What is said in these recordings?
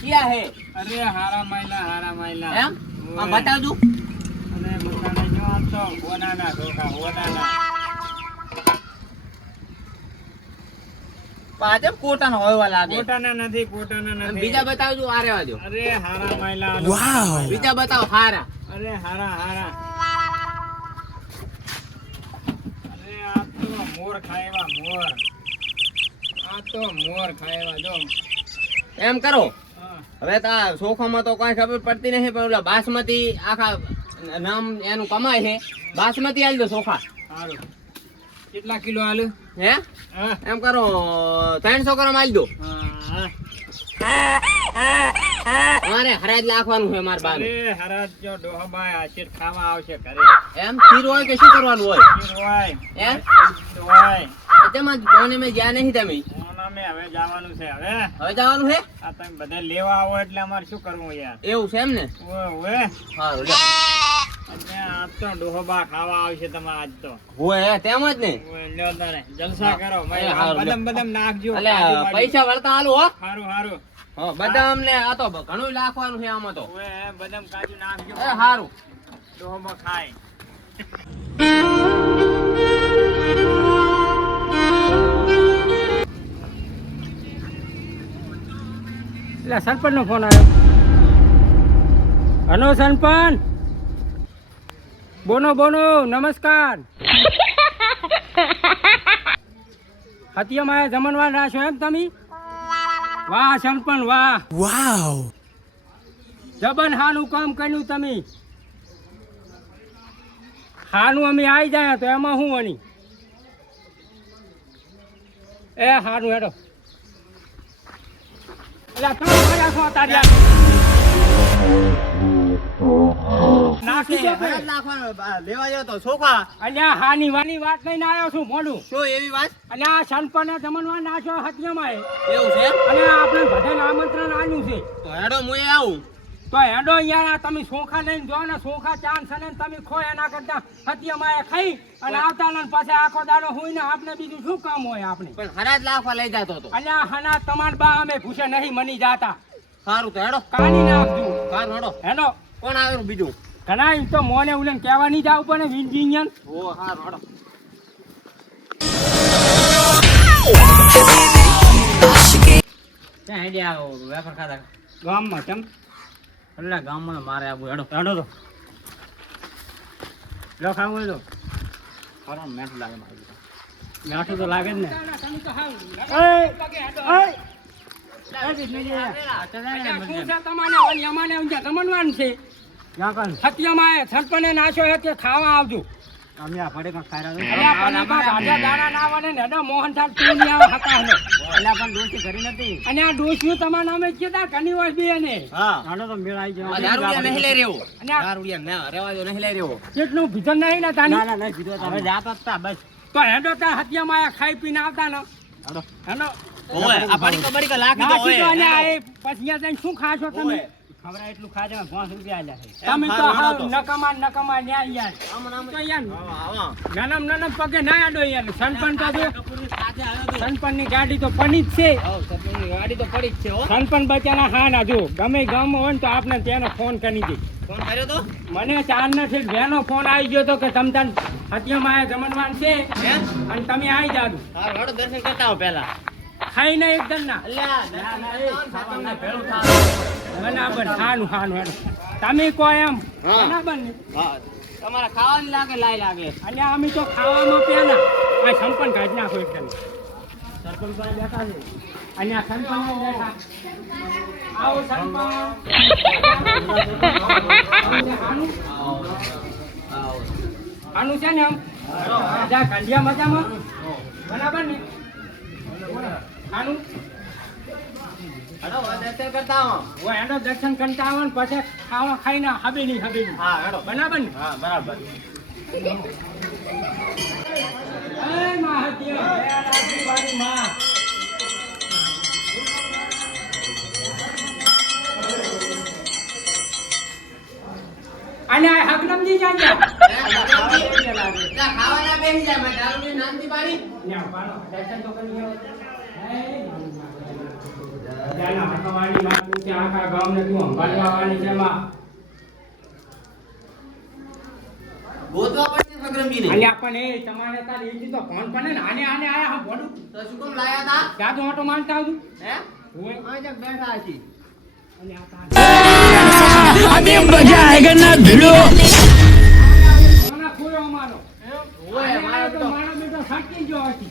ક્યાં હે? અરે હારા માયલા હારા માયલા. એમ? આ ઓવે. બતાવજો. અને મકાને જો આમ તો હોનાના ધોકા હોનાના પાછળ કોટન હોયવા લાગે. કોટાના નથી કોટાના નથી. બીજા બતાવજો આ રહેવા દો. અરે હારા માયલા. બીજા બતાવો હારા. અરે હારા હારા. અરે આ તો મોર ખાયવા મોર. આ તો મોર ખાયવા જો. એમ કરો. હવે તો ચોખામાં તો કઈ ખબર પડતી નથી પણ ઓલા બાસમતી આખા નામ એનું કમાય છે. બાસમતી આલી દો ચોખા કેટલા કિલો હાલ હે? એમ કરો ત્રણસો ગ્રામ આલી દો. મારે હરાજ લાખવાનું છે મારા બાને. હરાજ જો ડોહાબાઈ આશીર ખાવા આવશે ઘરે. એમ? ખીર હોય કે શું કરવાનું હોય? ખીર હોય. એમ? હોય. તેમાં ફોને મેં જ્યાં નહીં તમે. ઓનામે હવે જવાનું છે હવે. હવે જવાનું છે આ તમે બધા લેવા આવો એટલે અમારે શું કરવું યાર? એવું છે એમ ને? ઓવે. ઓવે સારું. આજ તો ડોહોબા ખાવા આવશે તમારે આજ તો. હોય તેમ જ ને? લ્યો તારે. જલસા કરો બદમ બદમ નાખજો. એટલે પૈસા વળતા હાલો હો. હારું હારું. હા, બદામ ને આ તો ઘણું લાખવાનું છે આમાં તો. ઓવે બદામ કાજુ નાખજો. એ સારું ડોહોબા ખાય. એટલે સરપંચ નો ફોન આવ્યો. હલો સરપંચ. બોનો બોનો નમસ્કાર. હતિયામાં જમણવાર રાશો એમ તમે? વાહ સરપંચ વાહ. વાવ. જબન હાનું કામ કર્યું તમે. હાનું અમે આવી જાય તો એમાં શું વણી? એ હારું હેડો. આપણે બધાને આમંત્રણ આવ્યું છે. તો હેડો મુએ આવું. તો હેડો યાર તમે સોખા લઈને જો ને સોખા ચાંદ છે ને તમે ખો એના કરતા. હતિયામાં ખાઈ અને આવતા ને પાછા આખો દાડો હોય ને આપણે બીજું શું કામ હોય આપણે પણ હરાજ લાખવા લઈ જતો હતો. અને હના તમાર બા અમે ભૂસે નહીં મની જાતા. સારું તો હેડો. કાની નાખજો. સારું હેડો. હેડો. કોણ આવેલું બીજું? ઘણા એમ તો મોને ઉલન કહેવા નહીં જાવ પણ વિંજીનિયન ઓ સારું હેડો. ક્યાં હેડ્યા વેફર ખાતા ગામમાં ચમ એટલે ગામમાં મારે આવું હેડો હેડો તો લો ખાવું તો ખરો મેઠ લાગે મારું મેઠું તો લાગે જ ને ખાવા આવજો અમે આ ફડે કાંઈ ખાઈ અલ્યા પણ એમાં રાજા દાણા ના વળે ને હેડો મોહનથાળ તું ની આવો હતા ને. એટલે પણ દોસ્તી કરી નથી. અને આ ડોશીઓ તમારા નામે કીધા ઘણી વાર બે ને હા. આનો તો મેળ આવી આ જાય દારૂડિયા નહીં લઈ રહ્યો. અને આ દારૂડિયા ના રેવા દો નહીં લઈ રહ્યો. કેટલું ભીતર નહીં ને તાની. ના ના નહીં તમે જાતા જ બસ. તો હેડો તા હત્યામાં આ ખાઈ પીને આવતા ને. હેડો. ઓય આ લાખી ઓય એ પછી શું ખાશો તમે? ખવડાય એટલું ખાજે પાંચ રૂપિયા આલ્યા છે. તમે તો હાવ નકમા નકમા ન્યા યાર આમ આમ તો યાર આવા આવા. નનમ નનમ પગે ના આડો યાર. સનપન તો સનપનની ગાડી તો પડી જ છે. ગાડી તો પડી જ છે સનપન બચ્ચાના હા ના જો. ગમે ગામ હોય ને તો આપણે ત્યાંનો ફોન કરી દે. ફોન કર્યો તો? મને ચાર નથી. બેનો ફોન આવી ગયો તો કે તમ તાન હતિયામાં આ જમણવાન છે. અને તમે આવી જાજો. દર્શન કરતા આવો પહેલા. ખાઈને એકદમ ના. કરી તમને બરાબર ખાનું ખાનું તમે કહો એમ. બરાબર ને તમારા ખાવાની લાગે લાઈ લાગે. અને અમે તો ખાવામાં પેલા આ સંપન કાઢ નાખો એકદમ. સરપંચ બેઠા છે. અને આ સંપન બેઠા. આવો સંપન. આવો આનું છે ને આમ? જા કાંડિયા મજામાં? બરાબર ને? હેડો દર્શન કરતા આવો હું એનો દર્શન કરતા આવો ને પછી ખાવા ખાઈને હવે નહીં હવે નહીં હા હેડો બરાબર ને હા બરાબર એ માં હતી દયાળાજી માં અને આ હકનમજી જાય ત્યાં ખાવાના જાય મેં દારૂની નાનથી પાડી દર્શન તો કરી. બધાના હકવાની વાત છે આખા ગામને તું સંભાળી આવવાની છે માં ગોતવા પડશે ફકરમીને અને આપણને તમારે તાર એ તો ફોન પર ને આને આને આયા હા બોડું તો શું કામ લાયા તા જાદુ ઓટો મારતા આવતું હે હું આ જ બેઠા હતી અને આ તા અબે બજાએગા ના ધડો માના ખોયો અમારો ઓય મારા તો મારા બેટા સાકી ગયો હતી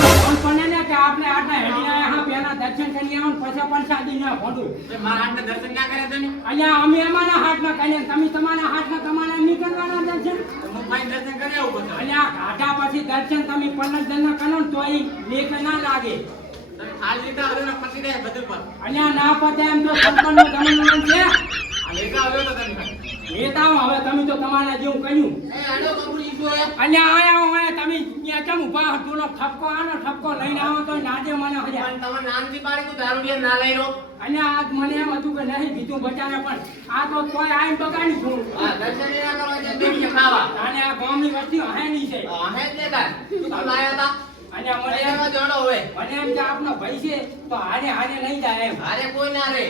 તો ફોન ને કે આપણે આટલા હેડી આયા હા પહેલા દર્શન કરી આવો પછી પણ સાદી ના ભોંડું. તે મારા હાથને દર્શન ના કર્યા તમે? અહીંયા અમે અમારા હાથમાં કરીને તમે તમારા હાથમાં તમારા નહીં કરવાના દર્શન? હું દર્શન કરી આવું. અહીંયા ગાઢા પછી દર્શન તમે પંદર જણના કરો ને તોય લેખ ના લાગે. ખાલી લીધા હવે પતી બધું પણ. અહીંયા ના પતે એમ તો સંપન્ન છે આ લેતા આવ્યો તો તમે. લેતા હવે તમે તો તમારા જેવું કહ્યું એ આડો કંકુડી અહીંયા આયા હો અહીંયા તમે ત્યાં કેમ ઊભા હતો ઠપકો આનો ઠપકો લઈને આવો તો નાજે મને હજાર પણ તમે નામથી પાડી તું દારૂડિયા ના લઈ લો. અને આજ મને એમ હતું કે નહીં કીધું બચાવે પણ આ તો તોય આઈને તો કાઢી છું દર્શન ના કરવા જાય, બેસીને ખાવા. અને આ ગામની વસ્તી હહેની છે. અહે જ ને તું લાયા તા? અને મને એમ જોડો હોય. મને એમ કે આપનો ભાઈ છે તો હારે હારે નહીં જાય એમ. હારે કોઈ ના રે.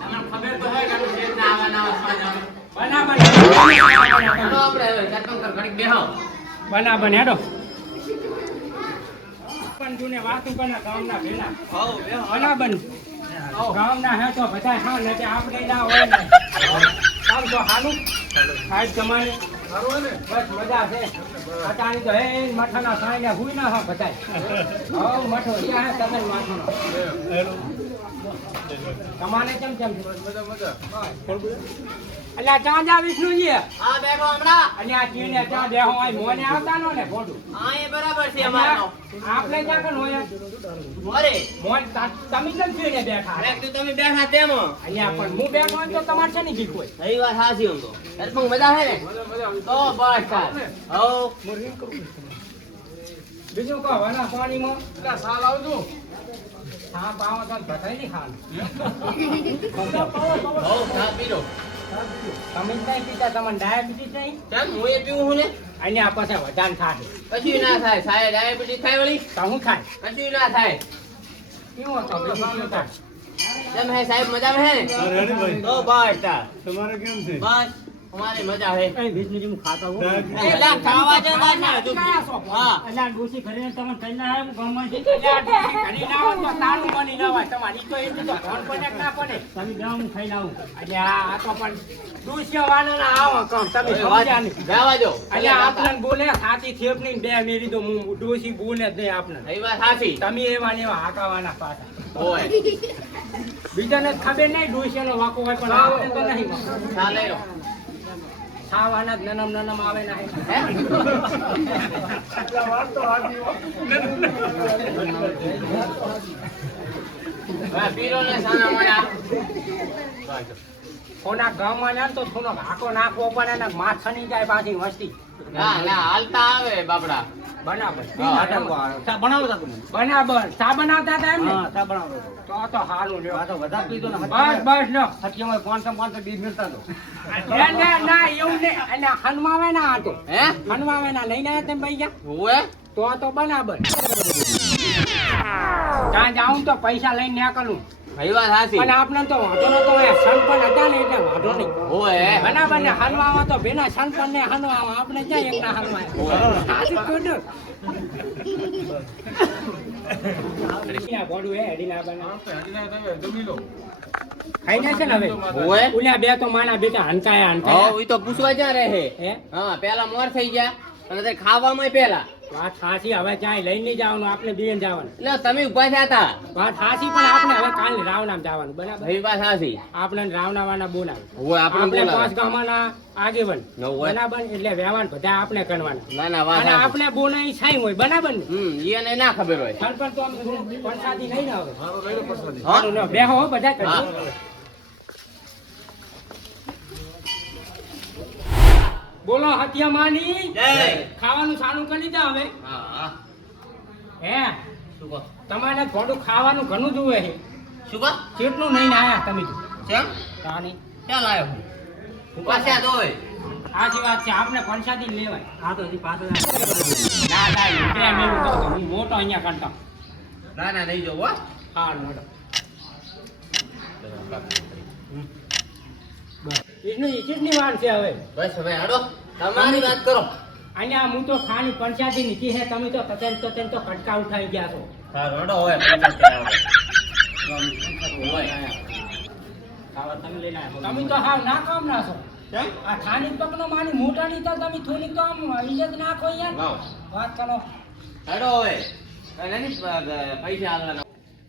તમને ખબર તો હોય કે આનું ના આવા ના આવા. બને. બનાબન હેડો. પણ જૂને વાતું કરે ગામના ભેલા બનાબન ગામના હે તો બધા હા ને આપણે ના હોય ને. કામ તો હાલું. સાહેબ તમારે બસ મજા છે. અટાણી તો હે મઠાના સાંઈ હુઈ ના હા બધાય. હવ મઠો ત્યાં હે તગન માથાનો તમારે કેમ કેમ અલ્યા ત્યાં જા વિષ્ણુજી હા, બેઠો હમણાં. અને આ ચીને ત્યાં દેહો હોય મોને આવતા નો ને ફોટો હા, એ બરાબર છે અમારો આપણે ક્યાં કન હોય મોરે. મોન તા- તમે કેમ ચીને બેઠા અરે, તો તમે બેઠા તેમાં. અહીંયા પણ હું બેઠો તો તમારે છે ને બીક હોય રહી વાત સાચી આમ તો. પણ મજા છે ને? તો બસ તાર. કરું બીજું કહો વના પાણીમાં સાલ આવજો હા પાવા તો બધાય નહીં ખાવાનું હઉ, ચા પી લો. તમે જ નહીં પીતા તમને ડાયાબિટીસ નહીં કેમ? હું એ પીવું છું ને. પછી વધાન થાય. કશું ના થાય. સાહેબ ડાયાબિટીસ થાય વળી? તો હું ખાય કશું ના થાય. બીજું હે સાહેબ મજામાં હે? તો બસ તમારે કેમ છે? બસ અમારે મજા આવે. કઈ વિષ્ણુજી હું ખાતો હું. એ લા ખાવા જો બસ ના હજુ. કયા છો? હા. એટલે આ ડોશી ઘરે તમને કહીને આવ્યા હું ગામમાંથી. અલ્યા, ડોસી ઘરે ના આવે તો તારું બની ના હોય. તમારી તો એ તો ફોન પડે ના પડે. તમે જાઓ હું ખાઈ લાવું અલ્યા, આ તો પણ દુષ્યવાના ના આવો કામ તમે સમજ્યા નહીં. જવા દો. અલ્યા આપને બોલે સાચી થેપની બે મેરી તો હું ડોસી બોલે જ નહીં આપણને. રહી વાત સાચી. તમે એવા ને એવા હાકાવાના પાછા. હોય. બીજાને જ ખબર નહીં ડોશીનો વાકો હોય પણ આપણે તો નહીં વાકો. ખાવાના જ નનમ નનમ આવે ના. કોના ગામમાં ને તો થોડો હાકો નાખવો પડે ને માથ છની જાય પાછી વસ્તી. ના ના હાલતા આવે બાપડા. બરાબર હા. ચા બનાવો. તા બનાવતા હતા એમ હા તો. તો સારું લ્યો આ તો વધારે પીધો ને બસ બસ નો સત્યમાં પાંચસો પાંચસો બીજ મિલતા તો. ના ના ના એવું ને એટલે હનવાવે ના હે? ના લઈને આવ્યા તમે ભાઈ હોય તો તો બરાબર ત્યાં જાઉં તો પૈસા લઈને નીકળું. રહી વાત સાચી અને આપણે તો વાંધો નતો એ સંપન્ન હતા ને એટલે વાંધો નહીં. હોય બરાબર ને હનવાવા તો ભેના સંપન્ન ને હનવાવા આપણે ક્યાં એકના હનવાય સાચું ખોટું અહીંયા ભોળું હે હેડીના બના. ખાઈ જાય છે ને હવે? હોય ઉલ્યા બે તો માના બેટા હનકાયા હો હનકાયા તો પૂછવા જ્યાં રહે હા. પેલા મોર થઈ ગયા અને તે ખાવામાં પેલા. વાત સાચી હવે ક્યાંય લઈ નહીં જવાનું આપણે બેન જવાનું. એટલે તમે ઊભા થયા હતા? વાત સાચી પણ આપણે હવે કાલે રાવનામ જવાનું બરાબર? રહી વાત સાચી. આપણે રાવનાવાના બોલાવે. હોય આપણે આપણે પાંચ ગામના આગેવન. બરાબર? એટલે વ્યવહાર બધા આપણે કરવાના. ના ના વાત. આપણે બોલાઈ સાઈ હોય બરાબર ને? એને ના ખબર હોય. સરપંચ તો આમ નહીં ને હવે બેહો બધા કરજો. હા. બોલો હત્યા માની. જય. ખાવાનું સાનું કરી દે હવે. હા હા. હે? શું કહો? તમારે થોડું ખાવાનું ઘણું જોવે છે. શું કહો? કેટલું નહીં આયા તમે કેમ? તાની ક્યાં લાયો હું? આ દોય સાચી વાત છે આપણે પંચાયતી લેવાય. આ તો હજી પાછળ ના ના. હું મોટો અહીંયા કરતા. ના ના નહીં જોવો હા. મોટો એટલું કેટલી વાર છે હવે? બસ હવે હાડો તમારી વાત કરો. અહીંયા હું તો ખાલી પંચાયતી નીતિ છે તમે તો તતેન તતેન તો કટકા ઉઠાઈ ગયા છો. સારું હાડો હવે તમે તો હાવ ના કામ? ના છો આ ખાની પકનો માની મોટાની તો તમે થોડી તો આમ ઇજ્જત નાખો યાર. વાત કરો. હાડો હવે. અને પૈસા આલવાના.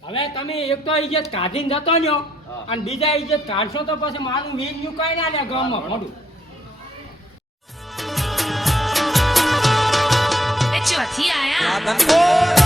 હવે તમે એક તો ઇજ્જત કાઢીને જતો ન્યો અને બીજા ઇજ્જત કાઢશો તો પછી મારું વીર કઈ ના લે ગામમાં મોઢું ચોથી આયા.